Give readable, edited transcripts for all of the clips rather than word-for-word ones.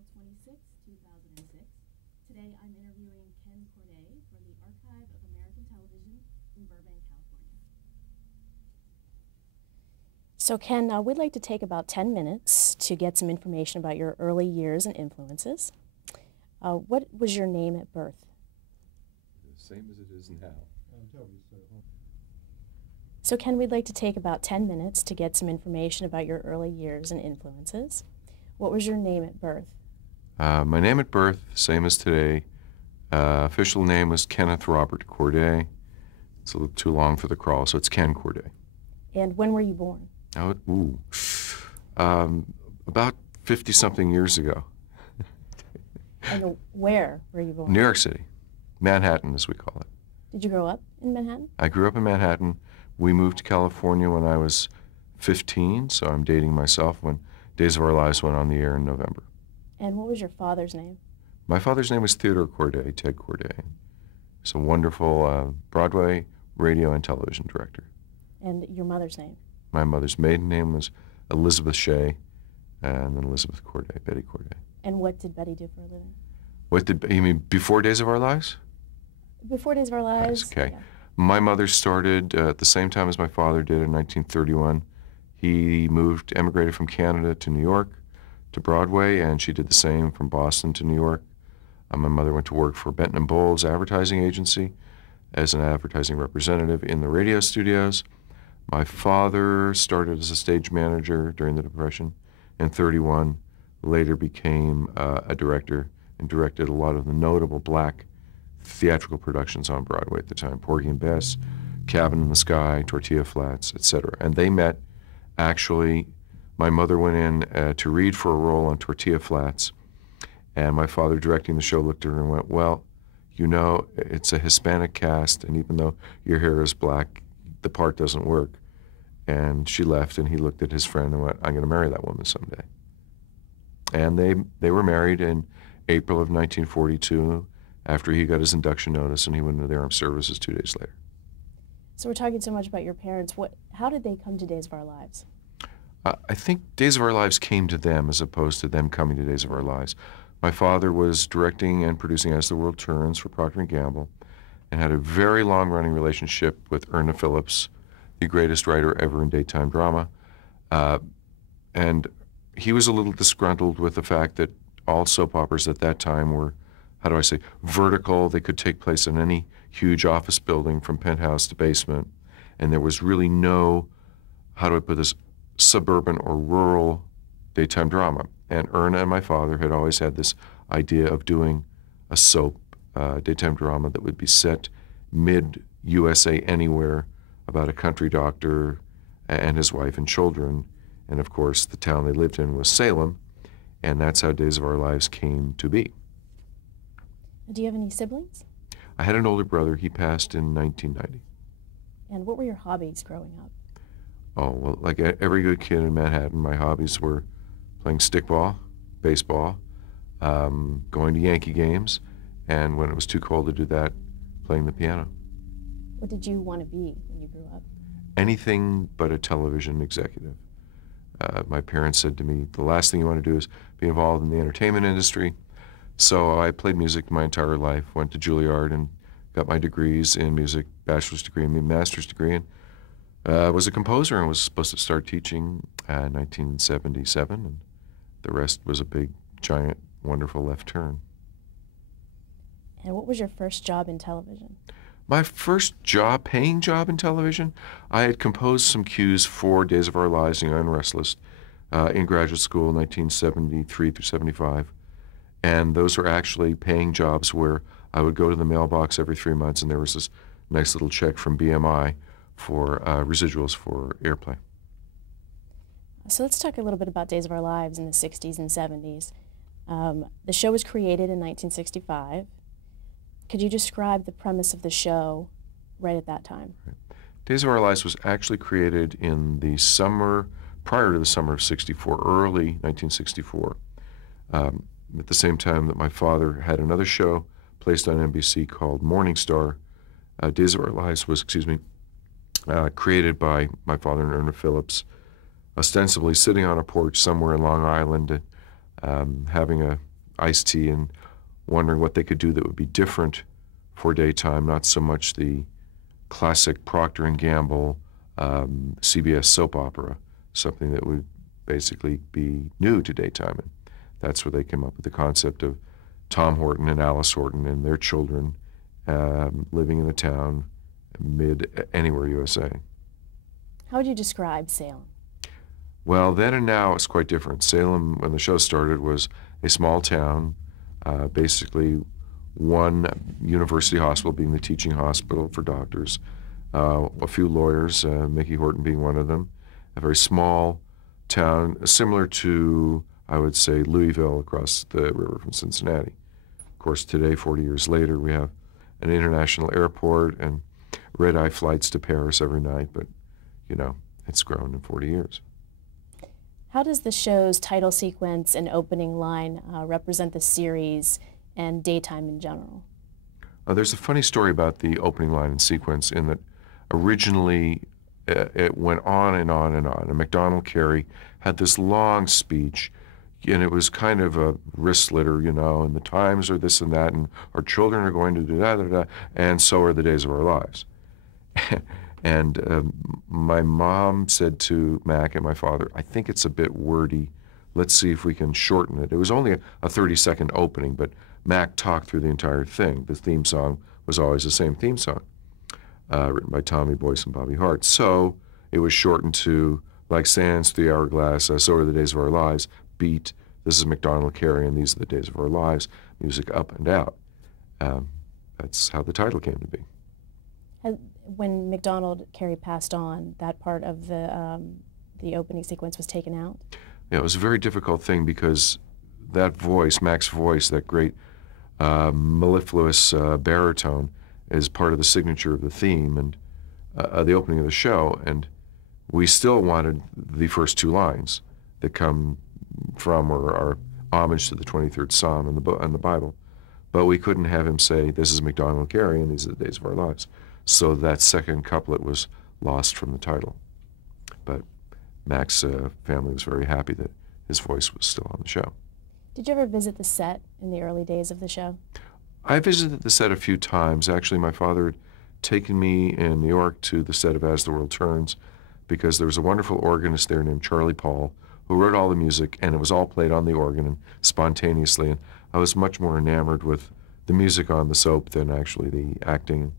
April 26, 2006. Today I'm interviewing Ken Corday from the Archive of American Television in Burbank, California. So Ken, we'd like to take about 10 minutes to get some information about your early years and influences. What was your name at birth? The same as it is now. So Ken, we'd like to take about 10 minutes to get some information about your early years and influences. What was your name at birth? My name at birth, same as today. Official name was Kenneth Robert Corday. It's a little too long for the crawl, so it's Ken Corday. And when were you born? About 50-something years ago. And where were you born? New York City. Manhattan, as we call it. Did you grow up in Manhattan? I grew up in Manhattan. We moved to California when I was 15, so I'm dating myself, when Days of Our Lives went on the air in November. And what was your father's name? My father's name was Theodore Corday, Ted Corday. He's a wonderful Broadway, radio, and television director. And your mother's name? My mother's maiden name was Elizabeth Shea, and then Elizabeth Corday, Betty Corday. And what did Betty do for a living? You mean before Days of Our Lives? Before Days of Our Lives? Yes, okay. Yeah. My mother started at the same time as my father did in 1931. He emigrated from Canada to New York, to Broadway, and she did the same from Boston to New York. My mother went to work for Benton and Bowles advertising agency as an advertising representative in the radio studios. My father started as a stage manager during the Depression in 31, later became a director and directed a lot of the notable black theatrical productions on Broadway at the time, Porgy and Bess, Cabin in the Sky, Tortilla Flats, etc. And they met, actually, my mother went in to read for a role on Tortilla Flats, and my father, directing the show, looked at her and went, well, you know, it's a Hispanic cast, and even though your hair is black, the part doesn't work. And she left, and he looked at his friend and went, I'm going to marry that woman someday. And they were married in April of 1942, after he got his induction notice, and he went into the armed services 2 days later. So we're talking so much about your parents. How did they come to Days of Our Lives? I think Days of Our Lives came to them as opposed to them coming to Days of Our Lives. My father was directing and producing As the World Turns for Procter & Gamble, and had a very long-running relationship with Erna Phillips, the greatest writer ever in daytime drama. And he was a little disgruntled with the fact that all soap operas at that time were, how do I say, vertical. They could take place in any huge office building from penthouse to basement, and there was really no, how do I put this, suburban or rural daytime drama. And Erna and my father had always had this idea of doing a soap daytime drama that would be set mid-USA anywhere, about a country doctor and his wife and children. And of course, the town they lived in was Salem, and that's how Days of Our Lives came to be. Do you have any siblings? I had an older brother. He passed in 1990. And what were your hobbies growing up? Oh, well, like every good kid in Manhattan, my hobbies were playing stickball, baseball, going to Yankee games, and when it was too cold to do that, playing the piano. What did you want to be when you grew up? Anything but a television executive. My parents said to me, the last thing you want to do is be involved in the entertainment industry. So I played music my entire life, went to Juilliard and got my degrees in music, bachelor's degree and master's degree, and was a composer and was supposed to start teaching in 1977, and the rest was a big, giant, wonderful left turn. And what was your first job in television? My first job, paying job in television, I had composed some cues for Days of Our Lives, Young and Restless, in graduate school in 1973 through 75. And those were actually paying jobs where I would go to the mailbox every 3 months, and there was this nice little check from BMI for residuals for airplay. So let's talk a little bit about Days of Our Lives in the 60s and 70s. The show was created in 1965. Could you describe the premise of the show right at that time? Days of Our Lives was actually created in the summer, prior to the summer of 64, early 1964. At the same time that my father had another show placed on NBC called Morning Star. Days of Our Lives was, created by my father and Erna Phillips, ostensibly sitting on a porch somewhere in Long Island, having a iced tea and wondering what they could do that would be different for daytime, not so much the classic Procter & Gamble CBS soap opera, something that would basically be new to daytime. And that's where they came up with the concept of Tom Horton and Alice Horton and their children living in a town mid-anywhere USA. How would you describe Salem? Well, then and now it's quite different. Salem, when the show started, was a small town, basically one university hospital being the teaching hospital for doctors, a few lawyers, Mickey Horton being one of them, a very small town, similar to, I would say, Louisville across the river from Cincinnati. Of course, today, 40 years later, we have an international airport and red-eye flights to Paris every night, but, you know, it's grown in 40 years. How does the show's title sequence and opening line represent the series and daytime in general? There's a funny story about the opening line and sequence in that originally it went on and on and on. And MacDonald Carey had this long speech, and it was kind of a wrist slitter, you know, and the times are this and that, and our children are going to do that, and so are the days of our lives. And my mom said to Mac and my father, I think it's a bit wordy. Let's see if we can shorten it. It was only a 30-second opening, but Mac talked through the entire thing. The theme song was always the same theme song, written by Tommy Boyce and Bobby Hart. So it was shortened to, like sands through the hourglass, so are the days of our lives, beat, this is MacDonald Carey, and these are the days of our lives, music up and out. That's how the title came to be. When MacDonald Carey passed on, that part of the opening sequence was taken out? Yeah, it was a very difficult thing because that voice, Mac's voice, that great mellifluous baritone, is part of the signature of the theme and the opening of the show, and we still wanted the first two lines that come from or are homage to the 23rd Psalm in the Bible, but we couldn't have him say, this is MacDonald Carey and these are the days of our lives. So that second couplet was lost from the title. But Mac's family was very happy that his voice was still on the show. Did you ever visit the set in the early days of the show? I visited the set a few times. Actually, my father had taken me in New York to the set of As the World Turns because there was a wonderful organist there named Charlie Paul who wrote all the music, and it was all played on the organ and spontaneously. And I was much more enamored with the music on the soap than actually the acting.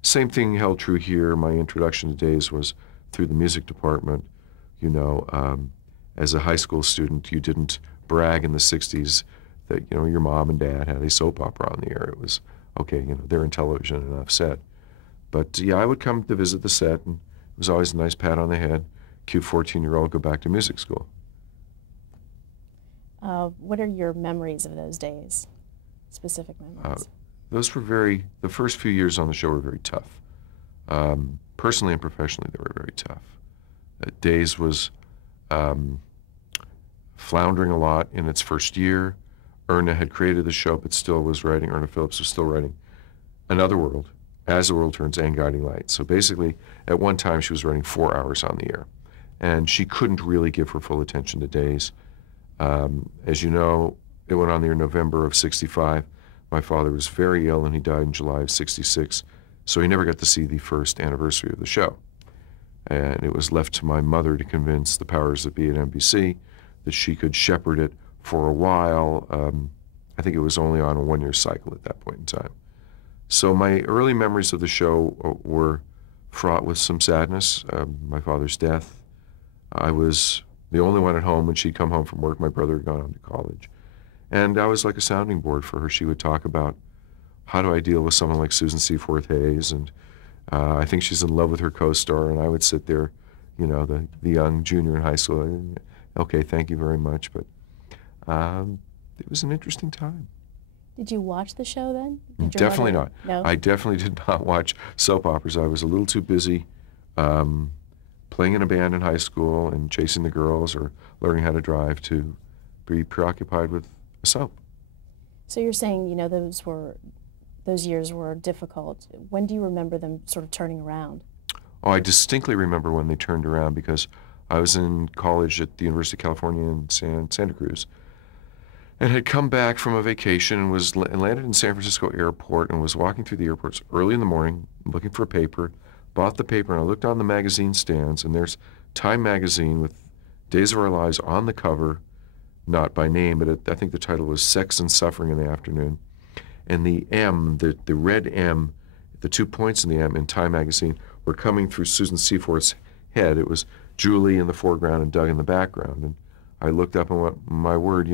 Same thing held true here. My introduction to Days was through the music department. You know, as a high school student, you didn't brag in the 60s that, you know, your mom and dad had a soap opera on the air. It was, okay, you know, they're in television, enough said. But yeah, I would come to visit the set, and it was always a nice pat on the head. Cute 14-year-old, go back to music school. What are your memories of those days? Specific memories? Those were the first few years on the show were very tough. Personally and professionally, they were very tough. Days was floundering a lot in its first year. Erna had created the show, but still was writing, Erna Phillips was still writing Another World, As the World Turns, and Guiding Light. So basically, at one time, she was writing 4 hours on the air. And she couldn't really give her full attention to Days. As you know, it went on the air in November of '65. My father was very ill, and he died in July of '66. So he never got to see the first anniversary of the show. And it was left to my mother to convince the powers that be at NBC that she could shepherd it for a while. I think it was only on a one-year cycle at that point in time. So my early memories of the show were fraught with some sadness. My father's death. I was the only one at home when she'd come home from work. My brother had gone on to college. And I was like a sounding board for her. She would talk about, how do I deal with someone like Susan Seaforth Hayes? And I think she's in love with her co-star. And I would sit there, you know, the young junior in high school. And, okay, thank you very much. But it was an interesting time. Did you watch the show then? Definitely not. No? I definitely did not watch soap operas. I was a little too busy playing in a band in high school and chasing the girls or learning how to drive to be preoccupied with a soap. So you're saying, you know, those years were difficult. When do you remember them sort of turning around? Oh, I distinctly remember when they turned around because I was in college at the University of California in Santa Cruz. and had come back from a vacation and and landed in San Francisco airport and was walking through the airports early in the morning looking for a paper, bought the paper, and I looked on the magazine stands, and there's Time magazine with Days of Our Lives on the cover, not by name, but I think the title was Sex and Suffering in the Afternoon. And the M, the red M, the 2 points in the M in Time magazine were coming through Susan Seaforth's head. It was Julie in the foreground and Doug in the background. And I looked up and went, my word,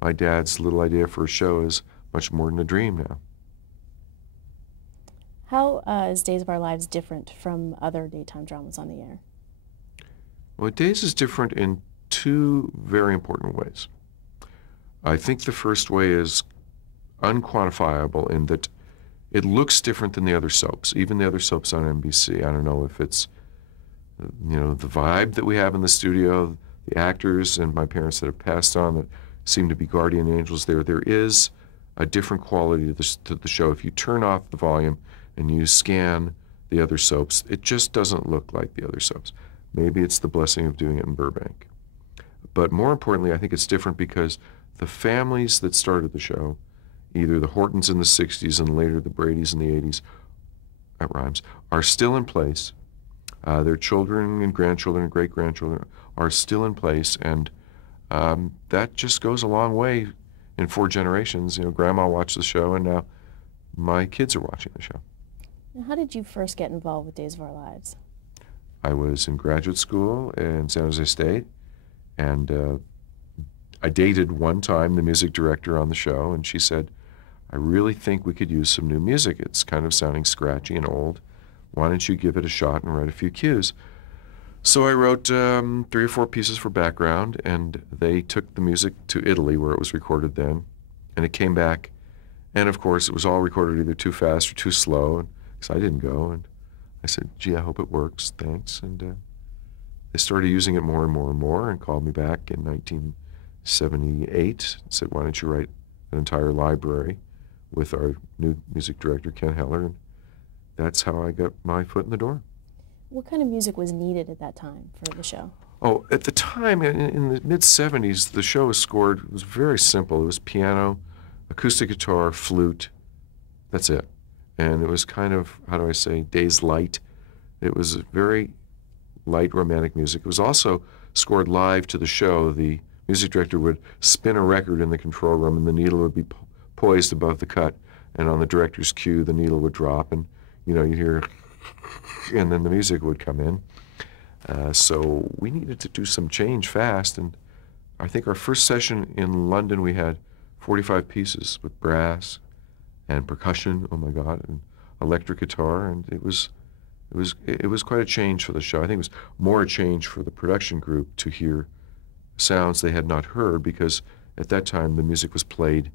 my dad's little idea for a show is much more than a dream now. How is Days of Our Lives different from other daytime dramas on the air? Well, Days is different in two very important ways. I think the first way is unquantifiable in that it looks different than the other soaps, even the other soaps on NBC. I don't know if it's, the vibe that we have in the studio, the actors and my parents that have passed on that seem to be guardian angels there. There is a different quality to the show. If you turn off the volume and you scan the other soaps, it just doesn't look like the other soaps. Maybe it's the blessing of doing it in Burbank. But more importantly, I think it's different because the families that started the show, either the Hortons in the 60s and later the Bradys in the 80s, that rhymes, are still in place. Their children and grandchildren and great-grandchildren are still in place, and that just goes a long way in 4 generations. Grandma watched the show, and now my kids are watching the show. How did you first get involved with Days of Our Lives? I was in graduate school in San Jose State, and I dated one time the music director on the show, and she said, I really think we could use some new music. It's kind of sounding scratchy and old. Why don't you give it a shot and write a few cues? So I wrote 3 or 4 pieces for background, and they took the music to Italy, where it was recorded then, and it came back. And of course, it was all recorded either too fast or too slow, so I didn't go. And I said, gee, I hope it works, thanks. And they started using it more and more and more and called me back in 1978 and said, why don't you write an entire library with our new music director, Ken Heller. And that's how I got my foot in the door. What kind of music was needed at that time for the show? Oh, at the time, in the mid-'70s, the show was scored, it was very simple. It was piano, acoustic guitar, flute, that's it. And it was kind of, how do I say, days light. It was very light romantic music. It was also scored live to the show. The music director would spin a record in the control room, and the needle would be poised above the cut. And on the director's cue, the needle would drop, and you'd hear, and then the music would come in. So we needed to do some change fast, and I think our first session in London, we had 45 pieces with brass and percussion, oh my God, and electric guitar, and it was quite a change for the show. I think it was more a change for the production group to hear sounds they had not heard, because at that time the music was played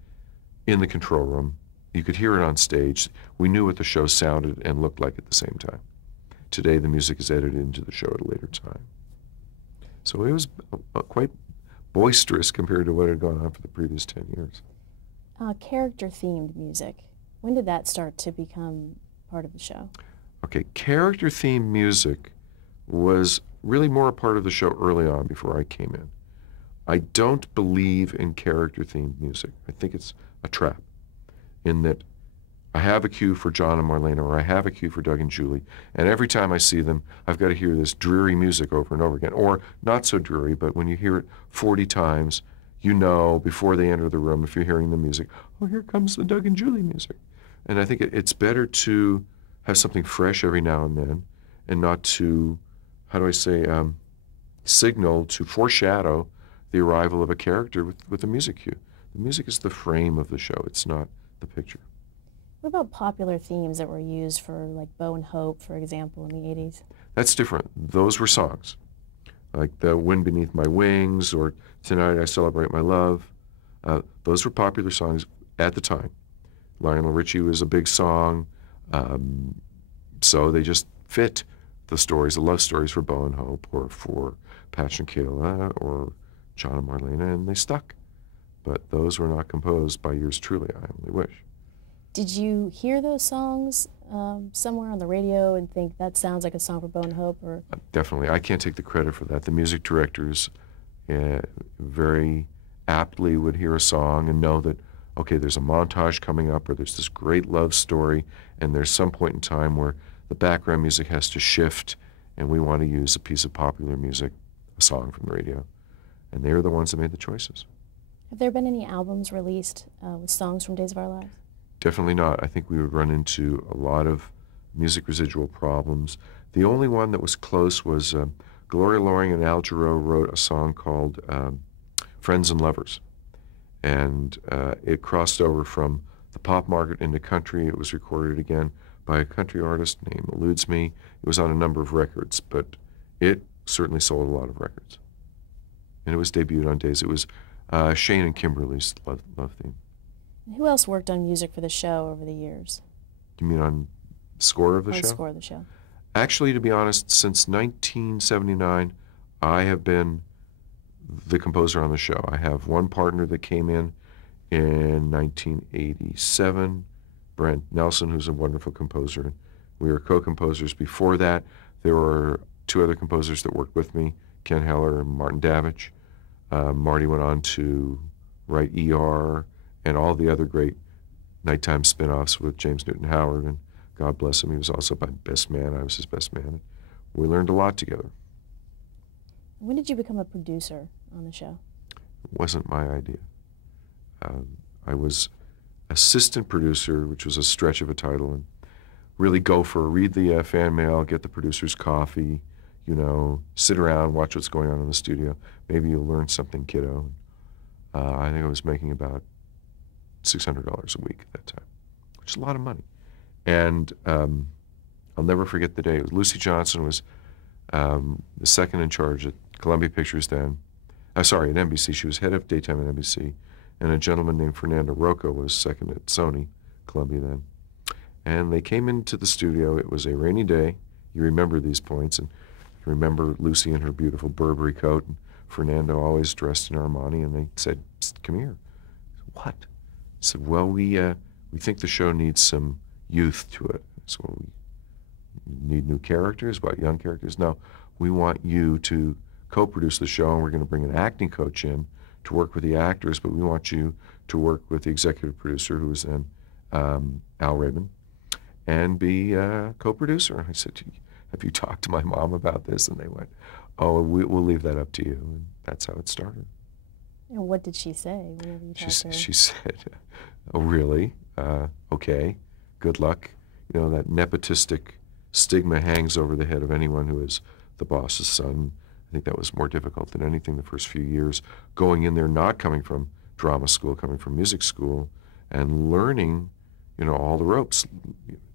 in the control room. You could hear it on stage. We knew what the show sounded and looked like at the same time. Today the music is edited into the show at a later time. So it was quite boisterous compared to what had gone on for the previous 10 years. Character-themed music. When did that start to become part of the show? Okay, character-themed music was really more a part of the show early on before I came in. I don't believe in character-themed music. I think it's a trap, in that I have a cue for John and Marlena, or I have a cue for Doug and Julie, and every time I see them, I've got to hear this dreary music over and over again, or not so dreary, but when you hear it 40 times, before they enter the room, if you're hearing the music, oh, here comes the Doug and Julie music. And I think it's better to have something fresh every now and then, and not to, signal, to foreshadow the arrival of a character with a music cue. The music is the frame of the show. It's not the picture. What about popular themes that were used for, like, Bo and Hope, for example, in the 80s? That's different. Those were songs, like The Wind Beneath My Wings or Tonight I Celebrate My Love. Those were popular songs at the time. Lionel Richie was a big song, so they just fit the stories, the love stories for Bo and Hope, or for Patch and Kayla, or John and Marlena, and they stuck. But those were not composed by yours truly, I only wish. Did you hear those songs somewhere on the radio and think that sounds like a song for Bo and Hope? Or Definitely. I can't take the credit for that. The music directors very aptly would hear a song and know that, okay, there's a montage coming up, or there's this great love story, and there's some point in time where the background music has to shift, and we want to use a piece of popular music, a song from the radio. And they were the ones that made the choices. Have there been any albums released with songs from Days of Our Lives? Definitely not. I think we would run into a lot of music residual problems. The only one that was close was Gloria Loring and Al Jarreau wrote a song called Friends and Lovers. And it crossed over from the pop market into country. It was recorded again by a country artist named eludes me. It was on a number of records, but it certainly sold a lot of records. And it was debuted on Days. It was Shane and Kimberly's love theme. And who else worked on music for the show over the years? You mean on the score of the show? On the score of the show. Actually, to be honest, since 1979, I have been the composer on the show. I have one partner that came in 1987, Brent Nelson, who's a wonderful composer. We were co-composers. Before that, there were two other composers that worked with me, Ken Heller and Martin Davich. Marty went on to write ER and all the other great nighttime spin-offs with James Newton Howard, and God bless him, he was also my best man. I was his best man. We learned a lot together. When did you become a producer on the show? It wasn't my idea. I was assistant producer, which was a stretch of a title, and really read the fan mail, get the producer's coffee, sit around, watch what's going on in the studio. Maybe you'll learn something, kiddo. I think I was making about $600 a week at that time, which is a lot of money. And I'll never forget the day. Lucy Johnson was the second in charge at Columbia Pictures then. At NBC. She was head of daytime at NBC. And a gentleman named Fernando Rocco was second at Sony, Columbia then. And they came into the studio. It was a rainy day. You remember these points. And you remember Lucy in her beautiful Burberry coat and Fernando always dressed in Armani. And they said, "Come here." I said, "What?" I said, "Well, we think the show needs some youth to it." So we need new characters. What, young characters? No, we want you to co-produce the show, and we're going to bring an acting coach in to work with the actors, but we want you to work with the executive producer, who was then Al Rabin, and be a co-producer. And I said, "Have you talked to my mom about this?" And they went, "Oh, we'll leave that up to you." And that's how it started. And what did she say whenever you talked to her? She said, "Oh, really? Okay, good luck." That nepotistic stigma hangs over the head of anyone who is the boss's son. I think that was more difficult than anything the first few years, going in there not coming from drama school, coming from music school, and learning, all the ropes,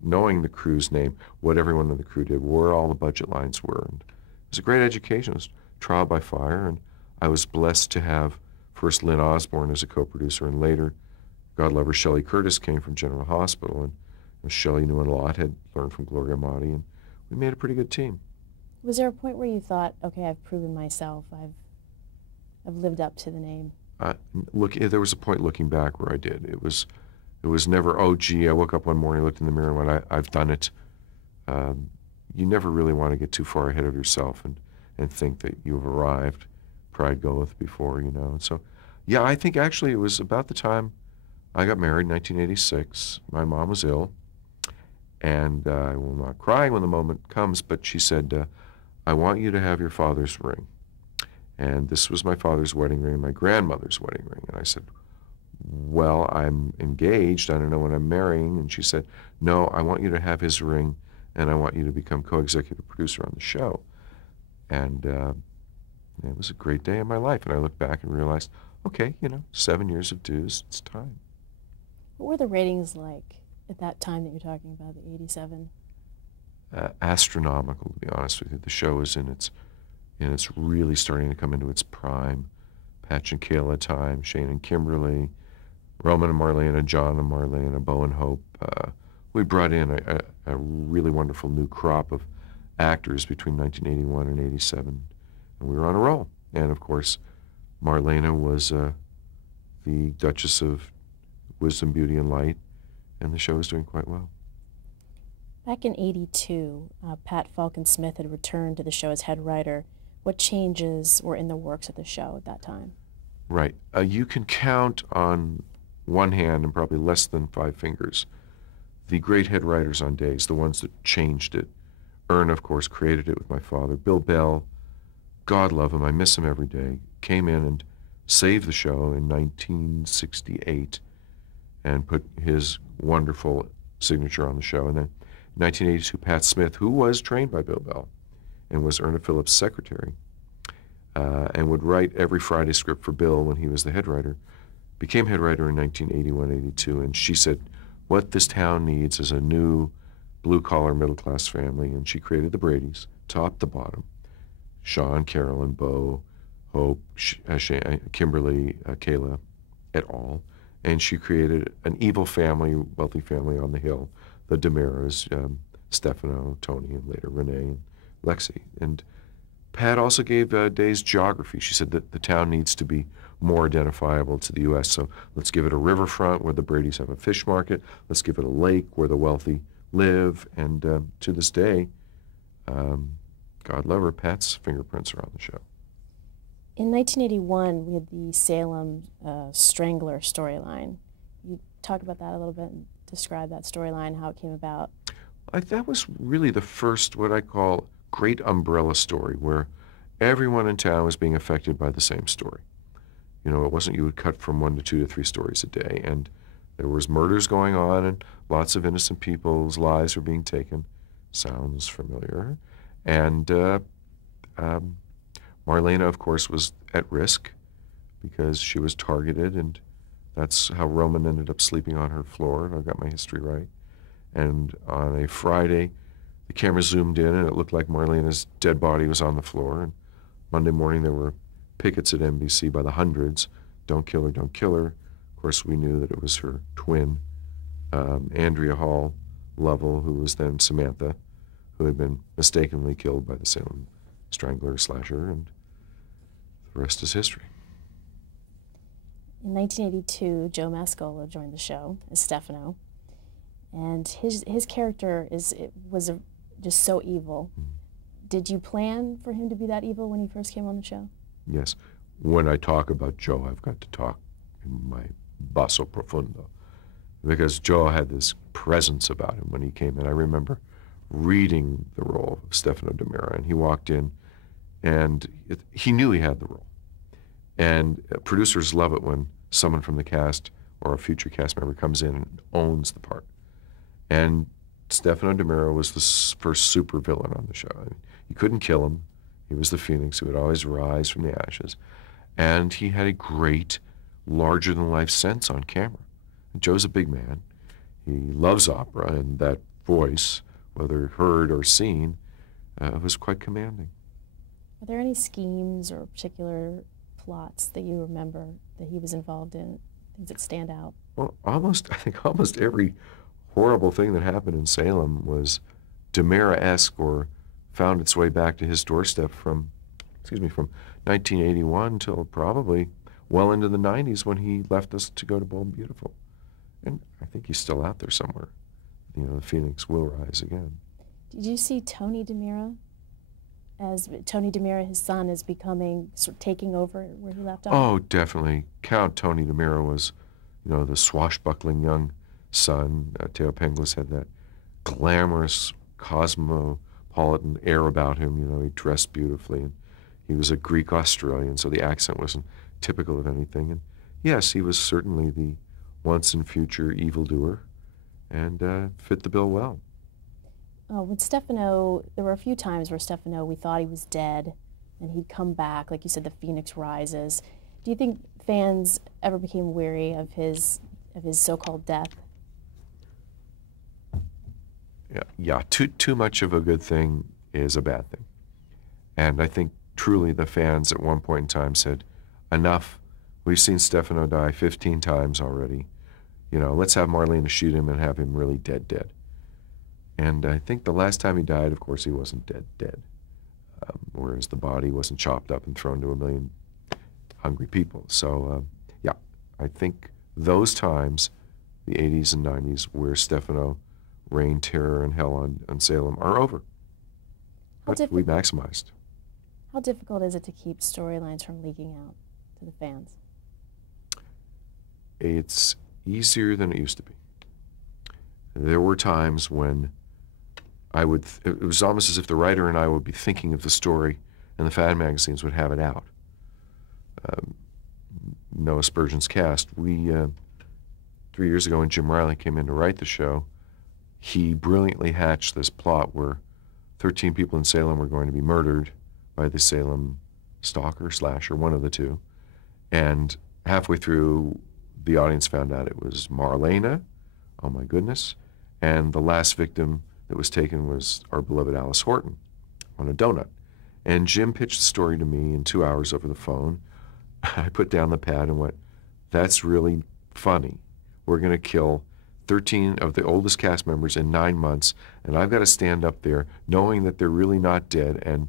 knowing the crew's name, what everyone in the crew did, where all the budget lines were. And it was a great education. It was trial by fire, and I was blessed to have first Lynn Osborne as a co-producer, and later, God love her, Shelley Curtis came from General Hospital, and Shelley knew a lot, had learned from Gloria Motti, and we made a pretty good team. Was there a point where you thought, okay, I've proven myself, I've lived up to the name? There was a point looking back where I did. It was never, oh, gee, I woke up one morning, looked in the mirror, and went, I've done it. You never really want to get too far ahead of yourself and think that you've arrived. Pride goeth before, And so, yeah, I think actually it was about the time I got married in 1986. My mom was ill, and I will not cry when the moment comes, but she said, "I want you to have your father's ring." And this was my father's wedding ring and my grandmother's wedding ring. And I said, "Well, I'm engaged. I don't know when I'm marrying." And she said, "No, I want you to have his ring, and I want you to become co-executive producer on the show." And it was a great day in my life. And I looked back and realized, okay, 7 years of dues, it's time. What were the ratings like at that time that you're talking about, the 87? Astronomical, to be honest with you. The show is in its really starting to come into its prime. Patch and Kayla time, Shane and Kimberly, Roman and Marlena, John and Marlena, Bo and Hope. We brought in a really wonderful new crop of actors between 1981 and 87, and we were on a roll. And of course, Marlena was the Duchess of Wisdom, Beauty, and Light, and the show was doing quite well. Back in 82, Pat Falcon Smith had returned to the show as head writer. What changes were in the works of the show at that time? Right. You can count on one hand and probably less than 5 fingers the great head writers on Days, the ones that changed it. Ern, of course, created it with my father. Bill Bell, God love him, I miss him every day, came in and saved the show in 1968 and put his wonderful signature on the show. And then in 1982, Pat Smith, who was trained by Bill Bell and was Erna Phillips' secretary, and would write every Friday script for Bill when he was the head writer, became head writer in 1981-82, and she said, what this town needs is a new blue-collar middle-class family, and she created the Bradys, top to bottom. Sean, Carolyn, Bo, Hope, Kimberly, Kayla, et al. And she created an evil family, wealthy family on the hill, the DeMeras, Stefano, Tony, and later Renee and Lexi. And Pat also gave Days geography. She said that the town needs to be more identifiable to the U.S., so let's give it a riverfront where the Bradys have a fish market. Let's give it a lake where the wealthy live. And to this day, God love her, Pat's fingerprints are on the show. In 1981, we had the Salem Strangler storyline. You talk about that a little bit and describe that storyline, how it came about. That was really the first, what I call, great umbrella story where everyone in town was being affected by the same story. You know, it wasn't you would cut from 1 to 2 to 3 stories a day, and there was murders going on and lots of innocent people's lives were being taken. Sounds familiar. And Marlena, of course, was at risk because she was targeted, and that's how Roman ended up sleeping on her floor, if I got my history right. And on a Friday, the camera zoomed in, and it looked like Marlena's dead body was on the floor. And Monday morning, there were pickets at NBC by the hundreds. Don't kill her, don't kill her. Of course, we knew that it was her twin, Andrea Hall Lovell, who was then Samantha, who had been mistakenly killed by the Salem Strangler slasher, and the rest is history. In 1982, Joe Mascola joined the show as Stefano, and his character was just so evil. Did you plan for him to be that evil when he first came on the show? Yes. When I talk about Joe, I've got to talk in my basso profundo, because Joe had this presence about him when he came in. I remember reading the role of Stefano DiMera, and he walked in, and he knew he had the role. And producers love it when someone from the cast or a future cast member comes in and owns the part. And Stefano DiMera was the first supervillain on the show. I mean, you couldn't kill him. He was the phoenix who would always rise from the ashes. And he had a great, larger-than-life sense on camera. And Joe's a big man. He loves opera, and that voice, whether heard or seen, was quite commanding. Are there any schemes or particular plots that you remember that he was involved in, things that stand out? Well, I think almost every horrible thing that happened in Salem was DiMera-esque or found its way back to his doorstep from 1981 till probably well into the 90s when he left us to go to Bold and Beautiful. And I think he's still out there somewhere. You know, the phoenix will rise again. Did you see Tony DiMera? As Tony DiMera, his son, is becoming, sort of taking over where he left off? Oh, definitely. Count Tony DiMera was, you know, the swashbuckling young son. Teo Penglis had that glamorous, cosmopolitan air about him. You know, he dressed beautifully, and he was a Greek Australian, so the accent wasn't typical of anything. And yes, he was certainly the once and future evildoer, and fit the bill well. With Stefano, there were a few times where Stefano, we thought he was dead, and he'd come back, like you said, the phoenix rises. Do you think fans ever became weary of his so-called death? Yeah. Too much of a good thing is a bad thing, and I think truly the fans at one point in time said, "Enough. We've seen Stefano die 15 times already. You know, let's have Marlena shoot him and have him really dead." And I think the last time he died, of course, he wasn't dead, whereas the body wasn't chopped up and thrown to a million hungry people. So, yeah, I think those times, the 80s and 90s, where Stefano rained terror and hell on Salem, are over. But we maximized. How difficult is it to keep storylines from leaking out to the fans? it's easier than it used to be. There were times when it was almost as if the writer and I would be thinking of the story and the fan magazines would have it out. Noah Spurgeon's Cast. 3 years ago when Jim Riley came in to write the show, he brilliantly hatched this plot where 13 people in Salem were going to be murdered by the Salem stalker, slasher, one of the two. And halfway through, the audience found out it was Marlena, oh my goodness, and the last victim that was taken was our beloved Alice Horton on a donut. And Jim pitched the story to me in 2 hours over the phone. I put down the pad and went, that's really funny. We're going to kill 13 of the oldest cast members in 9 months, and I've got to stand up there knowing that they're really not dead and,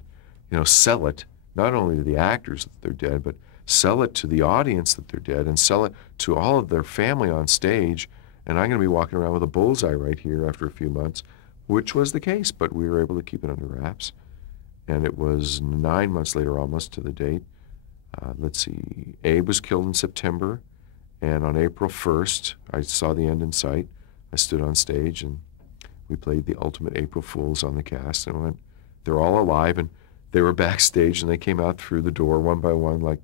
sell it, not only to the actors that they're dead, but sell it to the audience that they're dead and sell it to all of their family on stage. And I'm going to be walking around with a bullseye right here after a few months, which was the case, but we were able to keep it under wraps. And it was 9 months later, almost to the date. Let's see, Abe was killed in September, and on April 1st, I saw the end in sight. I stood on stage, and we played the ultimate April Fools on the cast, and went, they're all alive, and they were backstage, and they came out through the door one by one, like,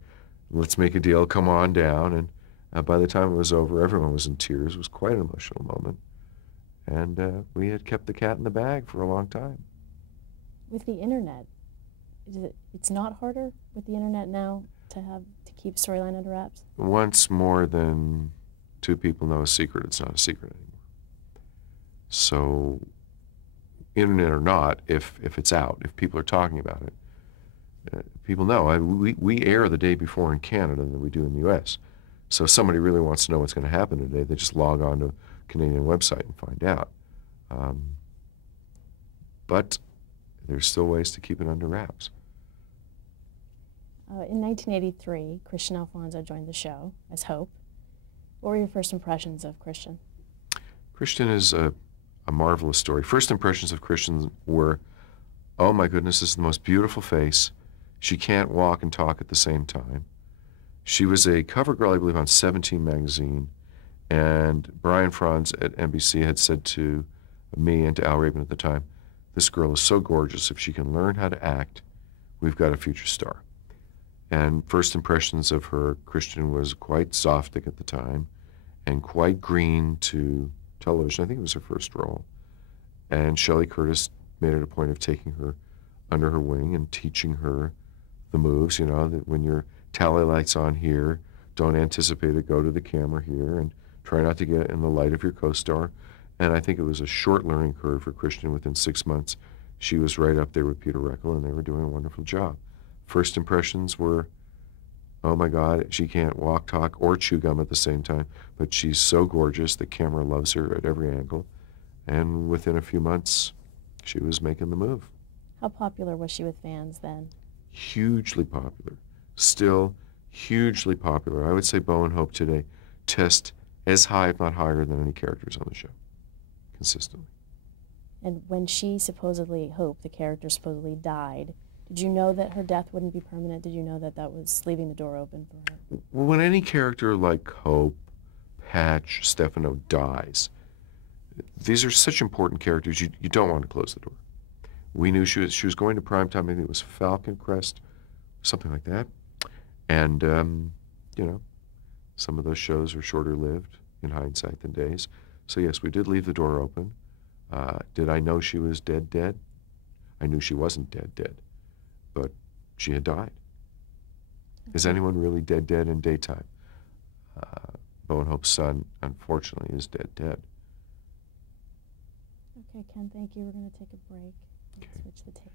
let's make a deal, come on down. And by the time it was over, everyone was in tears. It was quite an emotional moment. And we had kept the cat in the bag for a long time. With the internet, it's not harder with the internet now to keep storyline under wraps? Once more than two people know a secret, it's not a secret anymore. So, internet or not, if it's out, if people are talking about it, people know. We air the day before in Canada than we do in the U.S. So if somebody really wants to know what's going to happen today, they just log on to a Canadian website and find out. But there's still ways to keep it under wraps. In 1983, Christian Alfonso joined the show as Hope. What were your first impressions of Christian? Christian is a marvelous story. First impressions of Christian were, oh my goodness, this is the most beautiful face. She can't walk and talk at the same time. She was a cover girl, I believe, on 17 magazine, and Brian Franz at NBC had said to me and to Al Rabin at the time, this girl is so gorgeous, if she can learn how to act, we've got a future star. And first impressions of her, Christian was quite Zoftic at the time and quite green to television. I think it was her first role. And Shelley Curtis made it a point of taking her under her wing and teaching her the moves, that when your tally light's on here, don't anticipate it, go to the camera here, and try not to get in the light of your co-star. And I think it was a short learning curve for Christian. Within 6 months, she was right up there with Peter Reckell, and they were doing a wonderful job. First impressions were, oh my God, she can't walk, talk, or chew gum at the same time, but she's so gorgeous, the camera loves her at every angle. And within a few months, she was making the move. How popular was she with fans then? Hugely popular. Still hugely popular. I would say Bo and Hope today test as high, if not higher, than any characters on the show, consistently. And when she supposedly, Hope, the character supposedly died, did you know that her death wouldn't be permanent? Did you know that that was leaving the door open for her? Well, when any character like Hope, Patch, Stefano dies, these are such important characters, you don't want to close the door. We knew she was going to primetime, I think it was Falcon Crest, something like that. And, some of those shows are shorter lived in hindsight than days. So yes, we did leave the door open. Did I know she was dead? I knew she wasn't dead, but she had died. Is anyone really dead in daytime? Bo and Hope's son, unfortunately, is dead. Okay, Ken, thank you. We're going to take a break and Okay. switch the tape.